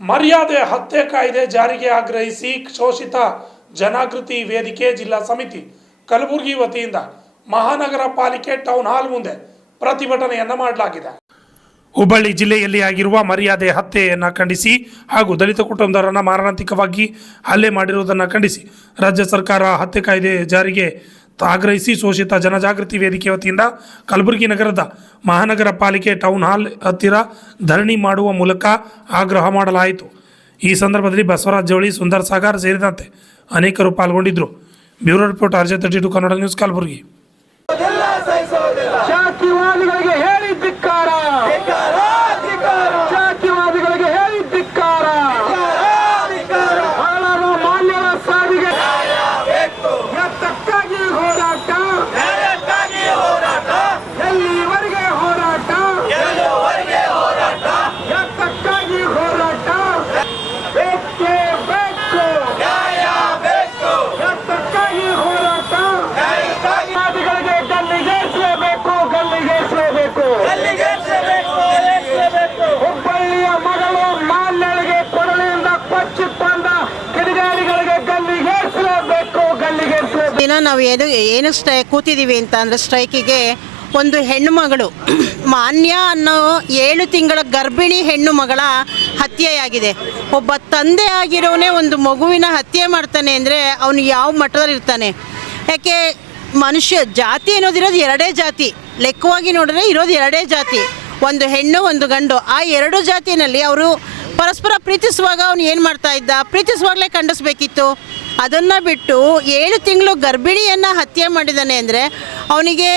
ಮರ್ಯಾದೆ ಹತ್ಯೆ ಕಾಯ್ದೆ ಜಾರಿಗೆ ಆಗ್ರಹಿಸಿ ಶೋಷಿತ ಜನಾಗೃತಿ ವೇದಿಕೆ ಜಿಲ್ಲಾ ಸಮಿತಿ ಕಲಬುರಗಿ ವತಿಯಿಂದ ಮಹಾನಗರ ಪಾಲಿಕೆ ಟೌನ್ ಹಾಲ್ ಮುಂದೆ ಪ್ರತಿಭಟನೆಯನ್ನು ಮಾಡಲಾಗಿದೆ. ಹುಬ್ಬಳ್ಳಿ ಜಿಲ್ಲೆಯಲ್ಲಿ ಆಗಿರುವ ಮರ್ಯಾದೆ ಹತ್ಯೆಯನ್ನು ಖಂಡಿಸಿ ಹಾಗೂ ದಲಿತ ಕುಟುಂಬದವರನ್ನು ಮಾರಣಾಂತಿಕವಾಗಿ ಹಲ್ಲೆ ಮಾಡಿರುವುದನ್ನು ಖಂಡಿಸಿ ರಾಜ್ಯ ಸರ್ಕಾರ ಹತ್ಯೆ ಕಾಯ್ದೆ ಜಾರಿಗೆ ಆಗ್ರಹಿಸಿ ಶೋಷಿತ ಜನಜಾಗೃತಿ ವೇದಿಕೆ ವತಿಯಿಂದ ಕಲಬುರಗಿ ನಗರದ ಮಹಾನಗರ ಪಾಲಿಕೆ ಟೌನ್ ಹಾಲ್ ಹತ್ತಿರ ಧರಣಿ ಮಾಡುವ ಮೂಲಕ ಆಗ್ರಹ ಮಾಡಲಾಯಿತು. ಈ ಸಂದರ್ಭದಲ್ಲಿ ಬಸವರಾಜ್ ಜವಳಿ, ಸುಂದರ್ ಸಾಗರ್ ಸೇರಿದಂತೆ ಅನೇಕರು ಪಾಲ್ಗೊಂಡಿದ್ದರು. Bureau report RJ32 Kannada news Kalaburagi. ದಿನ ನಾವು ಏನು ಕೂತಿದ್ದೀವಿ ಅಂತ ಅಂದರೆ ಸ್ಟ್ರೈಕಿಗೆ ಒಂದು ಹೆಣ್ಣು ಮಗಳು ಮಾನ್ಯ ಅನ್ನೋ 7 ತಿಂಗಳ ಗರ್ಭಿಣಿ ಹೆಣ್ಣು ಮಗಳ ಹತ್ಯೆಯಾಗಿದೆ. ಒಬ್ಬ ತಂದೆ ಆಗಿರೋನೇ ಒಂದು ಮಗುವಿನ ಹತ್ಯೆ ಮಾಡ್ತಾನೆ ಅಂದರೆ ಅವನು ಯಾವ ಮಟ್ಟದಲ್ಲಿ ಇರ್ತಾನೆ? ಯಾಕೆ ಮನುಷ್ಯ ಜಾತಿ ಅನ್ನೋದಿರೋದು 2 ಜಾತಿ, ಲೆಕ್ಕವಾಗಿ ನೋಡಿದ್ರೆ ಇರೋದು 2 ಜಾತಿ, ಒಂದು ಹೆಣ್ಣು ಒಂದು ಗಂಡು. ಆ 2 ಜಾತಿನಲ್ಲಿ ಅವರು ಪರಸ್ಪರ ಪ್ರೀತಿಸುವಾಗ ಅವನು ಏನು ಮಾಡ್ತಾ ಇದ್ದ? ಪ್ರೀತಿಸುವಾಗಲೇ ಖಂಡಿಸ್ಬೇಕಿತ್ತು. ಅದನ್ನು ಬಿಟ್ಟು 7 ತಿಂಗಳು ಗರ್ಭಿಣಿಯನ್ನು ಹತ್ಯೆ ಮಾಡಿದ್ದಾನೆ ಅಂದರೆ ಅವನಿಗೆ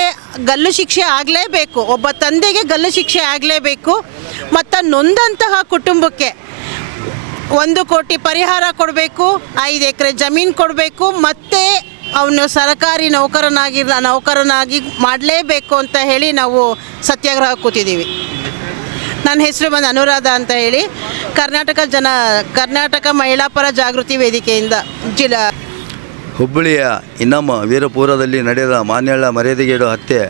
ಗಲ್ಲು ಶಿಕ್ಷೆ ಆಗಲೇಬೇಕು. ಒಬ್ಬ ತಂದೆಗೆ ಗಲ್ಲು ಶಿಕ್ಷೆ ಆಗಲೇಬೇಕು. ಮತ್ತು ನೊಂದಂತಹ ಕುಟುಂಬಕ್ಕೆ 1 ಕೋಟಿ ಪರಿಹಾರ ಕೊಡಬೇಕು, 5 ಎಕರೆ ಜಮೀನು ಕೊಡಬೇಕು, ಮತ್ತು ಅವನು ಸರ್ಕಾರಿ ನೌಕರನಾಗಿ ಮಾಡಲೇಬೇಕು ಅಂತ ಹೇಳಿ ನಾವು ಸತ್ಯಾಗ್ರಹ ಕೂತಿದ್ದೀವಿ. ನನ್ನ ಹೆಸರು ಬಂದು ಅನುರಾಧ ಅಂತ ಹೇಳಿ ಕರ್ನಾಟಕ ಮಹಿಳಾ ಪರ ಜಾಗೃತಿ ವೇದಿಕೆಯಿಂದ ಜಿಲ್ಲಾ. ಹುಬ್ಬಳ್ಳಿಯ ಇನ್ನಮ್ಮ ವೀರಪುರದಲ್ಲಿ ನಡೆದ ಮಾನ್ಯಳ ಮರ್ಯಾದೆಗೇಡು ಹತ್ಯೆ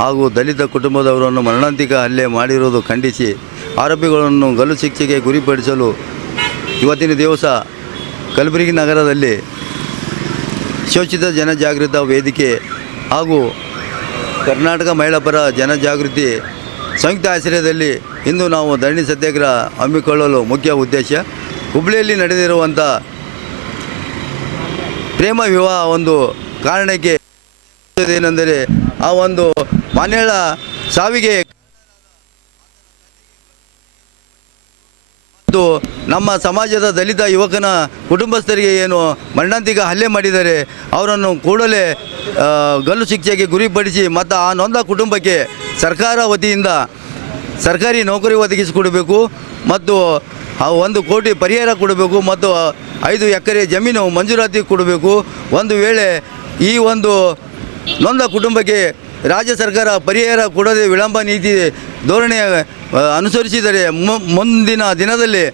ಹಾಗೂ ದಲಿತ ಕುಟುಂಬದವರನ್ನು ಮರಣಾಂತಿಕ ಹಲ್ಲೆ ಮಾಡಿರುವುದು ಖಂಡಿಸಿ ಆರೋಪಿಗಳನ್ನು ಗಲ್ಲು ಶಿಕ್ಷೆಗೆ ಗುರಿಪಡಿಸಲು ಇವತ್ತಿನ ದಿವಸ ಕಲಬುರಗಿ ನಗರದಲ್ಲಿ ಶೋಷಿತ ಜನಜಾಗೃತ ವೇದಿಕೆ ಹಾಗೂ ಕರ್ನಾಟಕ ಮಹಿಳಾ ಪರ ಜನಜಾಗೃತಿ ಸಂಯುಕ್ತ ಆಶ್ರಯದಲ್ಲಿ ಇಂದು ನಾವು ಧರಣಿ ಸತ್ಯಾಗ್ರಹ ಹಮ್ಮಿಕೊಳ್ಳಲು ಮುಖ್ಯ ಉದ್ದೇಶ, ಹುಬ್ಬಳ್ಳಿಯಲ್ಲಿ ನಡೆದಿರುವಂಥ ಪ್ರೇಮ ವಿವಾಹ ಒಂದು ಕಾರಣಕ್ಕೆ ಏನೆಂದರೆ ಆ ಒಂದು ಮಾನ್ಯಳ ಸಾವಿಗೆ ಮತ್ತು ನಮ್ಮ ಸಮಾಜದ ದಲಿತ ಯುವಕನ ಕುಟುಂಬಸ್ಥರಿಗೆ ಏನು ಮರಣಾಂತಿಕ ಹಲ್ಲೆ ಮಾಡಿದ್ದಾರೆ ಅವರನ್ನು ಕೂಡಲೇ ಗಲ್ಲು ಶಿಕ್ಷೆಗೆ ಗುರಿಪಡಿಸಿ ಮತ್ತು ಆ ನೊಂದ ಕುಟುಂಬಕ್ಕೆ ಸರ್ಕಾರ ವತಿಯಿಂದ ಸರ್ಕಾರಿ ನೌಕರಿ ಒದಗಿಸಿಕೊಡಬೇಕು ಮತ್ತು 1 ಕೋಟಿ ಪರಿಹಾರ ಕೊಡಬೇಕು ಮತ್ತು 5 ಎಕರೆ ಜಮೀನು ಮಂಜೂರಾತಿ ಕೊಡಬೇಕು. ಒಂದು ವೇಳೆ ಈ ಒಂದು ನೊಂದ ಕುಟುಂಬಕ್ಕೆ ರಾಜ್ಯ ಸರ್ಕಾರ ಪರಿಹಾರ ಕೊಡದೆ ವಿಳಂಬ ನೀತಿ ಧೋರಣೆ ಅನುಸರಿಸಿದರೆ ಮುಂದಿನ ದಿನದಲ್ಲಿ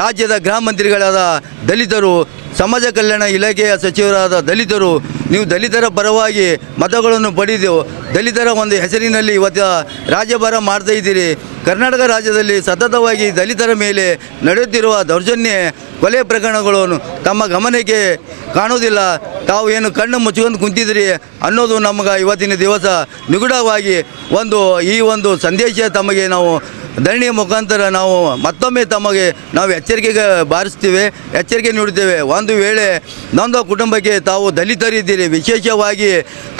ರಾಜ್ಯದ ಗೃಹ ಮಂತ್ರಿಗಳಾದ ದಲಿತರು, ಸಮಾಜ ಕಲ್ಯಾಣ ಇಲಾಖೆಯ ಸಚಿವರಾದ ದಲಿತರು, ನೀವು ದಲಿತರ ಪರವಾಗಿ ಮತಗಳನ್ನು ಪಡೆದು ದಲಿತರ ಒಂದು ಹೆಸರಿನಲ್ಲಿ ಇವತ್ತು ರಾಜ್ಯಭಾರ ಮಾಡ್ತಾ ಇದ್ದೀರಿ. ಕರ್ನಾಟಕ ರಾಜ್ಯದಲ್ಲಿ ಸತತವಾಗಿ ದಲಿತರ ಮೇಲೆ ನಡೆಯುತ್ತಿರುವ ದೌರ್ಜನ್ಯ ಕೊಲೆ ಪ್ರಕರಣಗಳು ತಮ್ಮ ಗಮನಕ್ಕೆ ಕಾಣುವುದಿಲ್ಲ. ತಾವು ಏನು ಕಣ್ಣು ಮುಚ್ಚಿಕೊಂಡು ಕುಂತಿದ್ರಿ ಅನ್ನೋದು ನಮಗೆ ಇವತ್ತಿನ ದಿವಸ ನಿಗೂಢವಾಗಿ ಈ ಒಂದು ಸಂದೇಶ ತಮಗೆ ನಾವು ಧರಣಿಯ ಮುಖಾಂತರ ನಾವು ಮತ್ತೊಮ್ಮೆ ನಾವು ಎಚ್ಚರಿಕೆ ನೀಡುತ್ತೇವೆ. ಒಂದು ವೇಳೆ ನೊಂದ ಕುಟುಂಬಕ್ಕೆ ತಾವು ದಲಿತರಿದ್ದೀರಿ, ವಿಶೇಷವಾಗಿ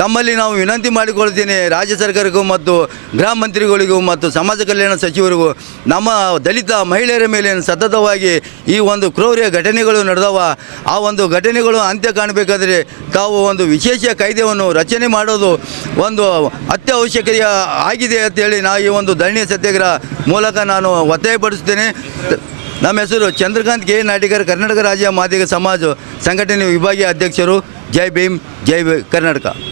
ತಮ್ಮಲ್ಲಿ ನಾವು ವಿನಂತಿ ಮಾಡಿಕೊಳ್ತೀನಿ ರಾಜ್ಯ ಸರ್ಕಾರಕ್ಕೂ ಮತ್ತು ಗೃಹ ಮಂತ್ರಿಗಳಿಗೂ ಮತ್ತು ಸಮಾಜ ಕಲ್ಯಾಣ ಸಚಿವರಿಗೂ, ನಮ್ಮ ದಲಿತ ಮಹಿಳೆಯರ ಮೇಲೆ ಸತತವಾಗಿ ಈ ಒಂದು ಕ್ರೌರ್ಯ ಘಟನೆಗಳು ನಡೆದವ. ಆ ಒಂದು ಘಟನೆಗಳು ಅಂತ್ಯ ಕಾಣಬೇಕಾದರೆ ತಾವು ಒಂದು ವಿಶೇಷ ಕಾಯ್ದೆಯನ್ನು ರಚನೆ ಮಾಡೋದು ಒಂದು ಅತ್ಯವಶ್ಯಕ ಆಗಿದೆ ಅಂತೇಳಿ ಈ ಒಂದು ಧರಣಿಯ ಸತ್ಯಾಗ್ರಹ ಮೂಲಕ ನಾನು ಒತ್ತಾಯಪಡಿಸುತ್ತೇನೆ. ನಮ್ಮ ಹೆಸರು ಚಂದ್ರಕಾಂತ್ ಕೆ ನಾಟಿಕರ್, ಕರ್ನಾಟಕ ರಾಜ್ಯ ಮಾದಿಗ ಸಮಾಜ ಸಂಘಟನೆ ವಿಭಾಗೀಯ ಅಧ್ಯಕ್ಷರು. ಜೈ ಭೀಮ್, ಜೈ ಕರ್ನಾಟಕ.